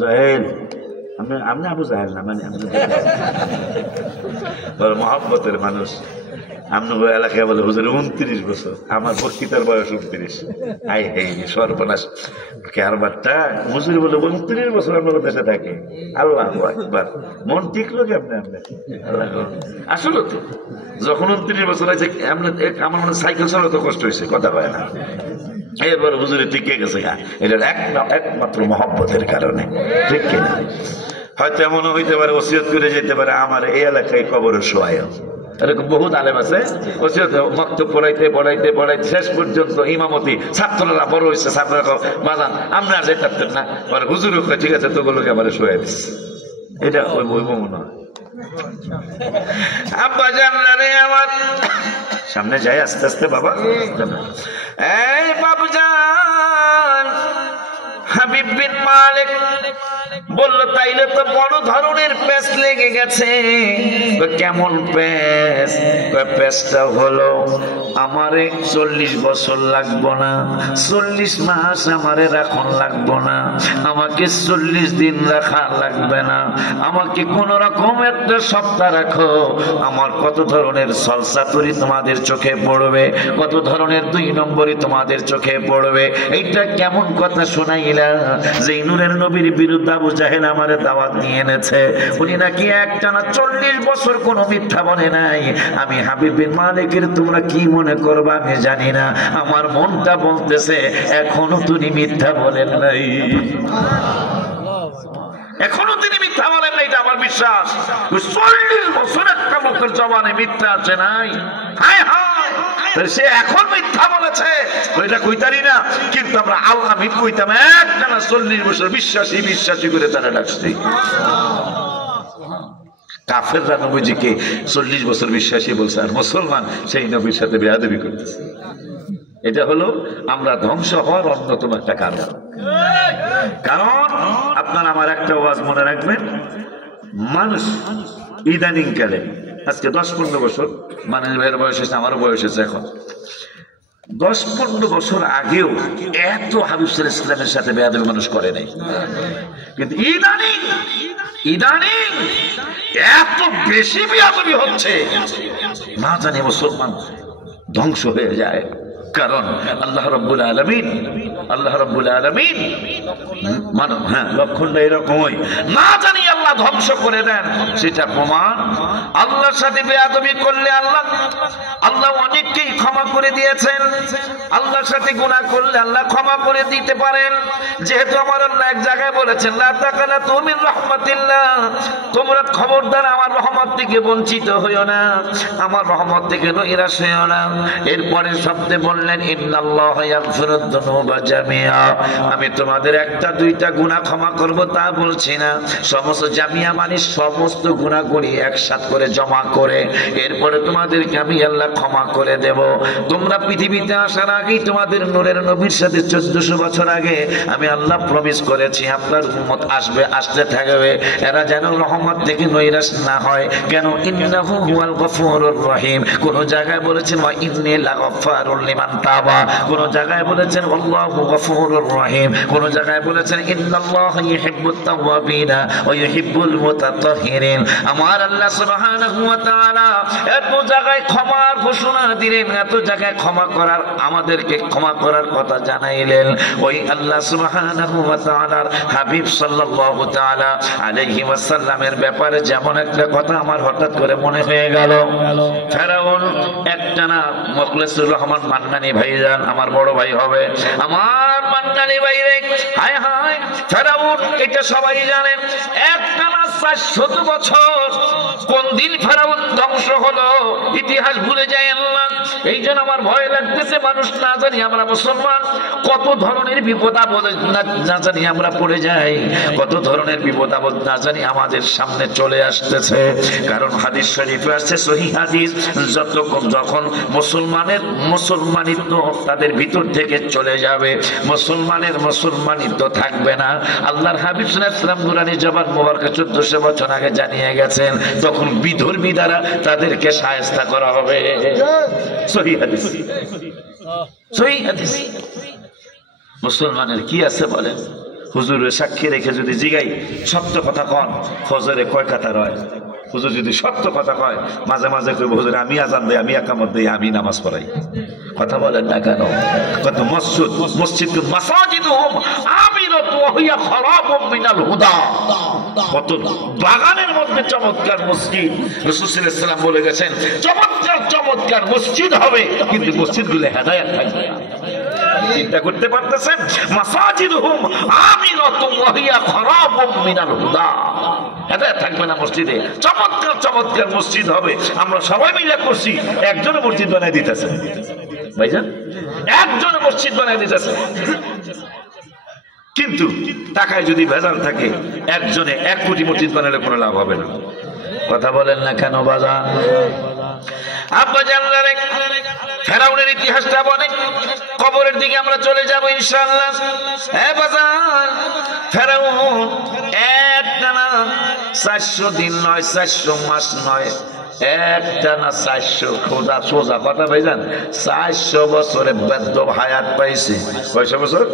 জাহেল আমি আবু জাহেল না, মানে মহব্বতের মানুষ। আপনার এলাকায় বলে হুজুর 29 বছর, আমার বক্তৃতার বয়স 29। আই হে সর্বনাশ, কারবারটা হুজুর বলে 29 বছর আপনার দেশে থাকে। আল্লাহ আকবার, মন টিকলো কেমনে আপনার? আল্লাহ আসলে তো যখন 29 বছর আছে আমার মনে সাইকেল চালাতে কষ্ট হয়েছে, কথা হয় না। এরপর হুজুরে টিকে গেছে, এটার একমাত্র মহব্বতের কারণে, ঠিক কিনা? হয়তো এমনও হইতে পারে ওসিয়ত করে যেতে পারে আমার এই এলাকায় কবরের শোয়ায়। এরকম বহুত আলেম আছে, ওসিয়ত মক্তব পড়াইতে পড়াইতে পড়াইতে শেষ পর্যন্ত ইমামতি, ছাত্ররা বড় হয়েছে, ছাত্ররা বাজান আমরা আর যেতে পারতেন না, হুজুর ঠিক আছে তোগুলোকে আমার শোয়াই দিচ্ছে। এটা ওই মনে হয়। আব্বা জানলা রে আমার সামনে যাই আস্তে আস্তে, বাবা এই বাবুজান হাবিব বিন মালিক বললো তাইলে তো বড় ধরনের প্যাঁচ লেগে গেছে। কেমন প্যাঁচ? প্যাঁচটা হলো আমারে 40 বছর লাগবো না, 40 মাস আমারে রাখন লাগবো না, আমাকে 40 দিন রাখা লাগবে না, আমাকে কোন রকম একটা সপ্তাহ রাখো। আমার কত ধরনের সলসাতুরি তোমাদের চোখে পড়বে, কত ধরনের 2 নম্বরই তোমাদের চোখে পড়বে। এইটা কেমন কথা শোনাইলা? যে নূরের নবীর বিরুদ্ধে আবু জাহেল আমারে দাওয়াত নিয়ে এনেছে, উনি নাকি একটানা 40 বছর কোনো মিথ্যা বলে নাই। আমি হাবিব বিন মালিকের তোমরা কি মনে করবা আমি জানি না, আমার মনটা বলতেছে এখনো তিনি মিথ্যা বলেন নাই, এখনো তিনি মিথ্যা বলেন নাই, এটা আমার বিশ্বাস। 40 বছর একটা লোকের জবানে মিথ্যা আছে নাই, হায় হায় সে এখন মিথ্যা বলেছে, ওইটা কইতারি না। কিন্তু আমরা আল্লাহ আমি কইতাম একটানা 40 বছর বিশ্বাসী বিশ্বাসী করে তারা ডাকছি। কাফেররা নবীজিকে 40 বছর বিশ্বাসী বলছে, আর মুসলমান সেই নবীর সাথে বেয়াদবি করতেছে। এটা হলো আমরা ধ্বংস হওয়ার অন্যতম একটা কারণ। কারণ আপনার আমার একটা ওয়াজ মনে রাখবেন, মানুষ ইদানিং কালে আজকে 10-15 বছর, মানে ভাইয়ের বয়স হয়েছে, আমারও বয়স হয়েছে, এখন 10-15 বছর আগেও এত হাবিব সাল্লাল্লাহু আলাইহি ওয়াসাল্লামের সাথে বেয়াদবি মানুষ করে নাই। কিন্তু ইদানিং এত বেশি বেয়াদবি হচ্ছে, না জানি মুসলমান ধ্বংস হয়ে যায়। কারণ আল্লাহ রাব্বুল আলামিন লক্ষণটা এরকমই, না জানি আল্লাহ ধ্বংস করে দেন। সেটা প্রমাণ আল্লাহর সাথে বেয়াদবি করলে আল্লাহ অনেককেই ক্ষমা করে দিয়েছেন। আল্লাহর সাথে গুনাহ করলে আল্লাহ ক্ষমা করে দিতে পারেন। যেহেতু আমার আল্লাহ এক জায়গায় বলেছেন লা তাকানাতু মিন রাহমাতিল্লাহ, তোমরা খবরদার আমার রহমত থেকে বঞ্চিত হইও না, আমার রহমত থেকে নৈরাশ হইও না। এরপরে শব্দে বললেন ইন্নাল্লাহা ইয়াগফিরুদ যুনুবা জামিআ, আমি তোমাদের একটা দুইটা গুনাহ ক্ষমা করব তা বলছি না, সমস্ত জামিয়া মানে সমস্ত গুনাহগুলি একসাথে করে জমা করে এরপরে তোমাদেরকে আমি আল্লাহ ক্ষমা করে দেব। তোমরা পৃথিবীতে আসার আগেই তোমাদের নূরের নবীর সাথে 1400 বছর আগে আমি আল্লাহ প্রমিস করেছি আপনার উম্মত আসতে থাকবে, এরা যেন রহমত থেকে নৈরাশ না হয়। কেন? ইন্নাহু হুয়াল গফুরুর রহিম। কোন জায়গায় বলেছেন ওয়া ইন্নী লাগাফফারুল লিমান তাবা, কোন জায়গায় বলেছেন আল্লাহু গফুরুর রহিম, কোন জায়গায় বলেছেন ইন্নাল্লাহা ইউহিব্বুত তাওয়াবিনা ওয়া ইউহিব্বুল মুতাতাহহিরিন। আমার আল্লাহ সুবহানাহু ওয়া তাআলা এত জায়গায় ক্ষমার ঘোষণা দিলেন, এত জায়গায় ক্ষমা করার আমাদেরকে ক্ষমা করার কথা জানাইলেন। ওই আল্লাহ সুবহানাহু ওয়া তাআলার হাবিব সাল্লাল্লাহু তাআলা আলাইহি ওয়াসাল্লামের ব্যাপারে যেমন একটা কথা আমার হঠাৎ করে মনে হয়ে গেল। ফেরাউন একটানা মুখলেসুর রহমান মান্নানী ভাইজান, আমার বড় ভাই হবে, আমার মান্নানী ভাই রে, হায় হায় ফেরাউন, এটা সবাই জানেন একটানা 400 বছর। কোন দিন ফেরাউন ধ্বংস হলো ইতিহাস ভুলে যায় আল্লাহ। এই জন্য আমার ভয় লাগতেছে, মানুষ না জানি আমরা মুসলমান কত ধরনের বিপদ আপদ না জানি আমরা পড়ে যাই, কত ধরনের বিপদ আপদ না জানি আমাদের সামনে চলে আসতেছে। কারণ হাদিস শরীফে আসছে, সহিহ হাদিস, যখন মুসলমানিত্ব তাদের ভিতর থেকে চলে যাবে, মুসলমানিত্ব থাকবে না। আল্লাহর হাবিব সাল্লাল্লাহু আলাইহি ওয়াসাল্লাম নুরানি জবান মোবারক 1400 বছর আগে জানিয়ে গেছেন, তখন বিধর্মী দ্বারা তাদেরকে শায়েস্তা করা হবে। সহিহ হাদিস, সহিহ হাদিস। মুসলমানের কি আছে বলেন? হুজুরের সাক্ষী রেখে যদি জিগাই সত্য কথা কন, ফজরে কয় কাতার হয়? হুজুর যদি সত্য কথা কয়, মাঝে মাঝে কইব হুজুর আমি আজান দেই, আমি একামত দেই, আমি নামাজ পড়াই। কথা বলেন না কেন? কত মসজিদ মাসাজিদুহুম আমিরাতু ওয়া হিয়া খারাবুম মিনাল হুদা। কত বাগানের মধ্যে চমৎকার মসজিদ। রাসূল সাল্লাল্লাহু আলাইহি ওয়াসাল্লাম বলে গেছেন চমৎকার চমৎকার মসজিদ হবে, কিন্তু মসজিদগুলো হেদায়েত থাকবে না। চিন্তা করতে পারতেছেন? মাসাজিদুহুম আমিরাতু ওয়া হিয়া খারাবুম মিনাল হুদা। হেদায়েত থাকবে না মসজিদে। চমৎকার চমৎকার মসজিদ হবে, আমরা সবাই মিলে করছি, একজন মসজিদ বানাই দিতেছে ভাইজান, একজন মসজিদ বানাই দিতেছে। কিন্তু টাকায় যদি ভেজাল থাকে, একজনে 1 কোটি মসজিদ বানালে কোনো লাভ হবে না। কথা বলেন না কেন বাজার? আব্বা জানলা রে ফেরাউনের ইতিহাসটা বলে, কবরের দিকে আমরা চলে যাব ইনশাআল্লাহ। হ্যাঁ বাজার, ফেরাউন একটানা 400 দিন নয়, 400 মাস নয়, একটানা 400 খোদা সোজা কথা ভাইজান, 400 বছরে বেদ্য হায়াত পাইছে। কয়শো বছর?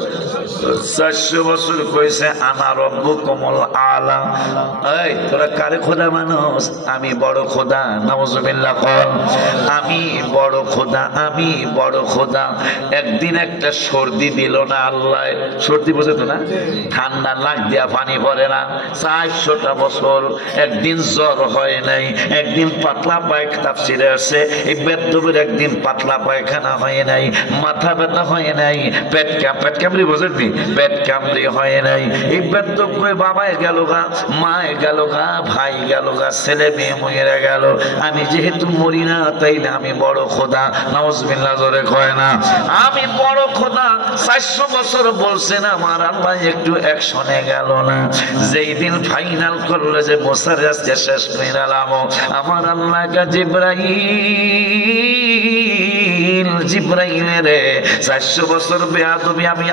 400 বছর কইছে আনা রব্বুকুমুল আলা। এই তোরা কারে খোদা মানুষ? আমি বড় খোদা। নাউজুবিল্লাহ কর, আমি বড় খোদা, আমি বড় খোদা। একদিন একটা সর্দি দিল না আল্লাহ, সর্দি বোঝে তো না, ঠান্ডা নাক দিয়া পানি পড়ে না। 400টা বছর একদিন জ্বর হয় নাই, একদিন পাতলা পায়খানা। তাফসীরে আছে এই বেদ্যবের একদিন পাতলা পায়খানা হয় নাই, মাথা ব্যথা হয় নাই, পেট কামড়ি বোঝেননি, পেট কামড়ি হয় নাই। এই বেদ্যব কই বাবাই গেল গা, মায় গেল গা, ভাই গেল গা, ছেলে মেয়ে মরে গেল, আমি যেহেতু মরি না তাই না আমি বড় খোদা। নাউজুবিল্লাহ জোরে কয় না আমি বড় খোদা। 400 বছর বলছেন আমার আল্লাহ, একটু অ্যাকশনে গেল না। যেই দিন ফাইনাল করলো যে মোসার আজকে শেষ করে নিলাম, আমার আল্লাহ কা জিবরাইল রে 400 বছর বেয়াদবি আমি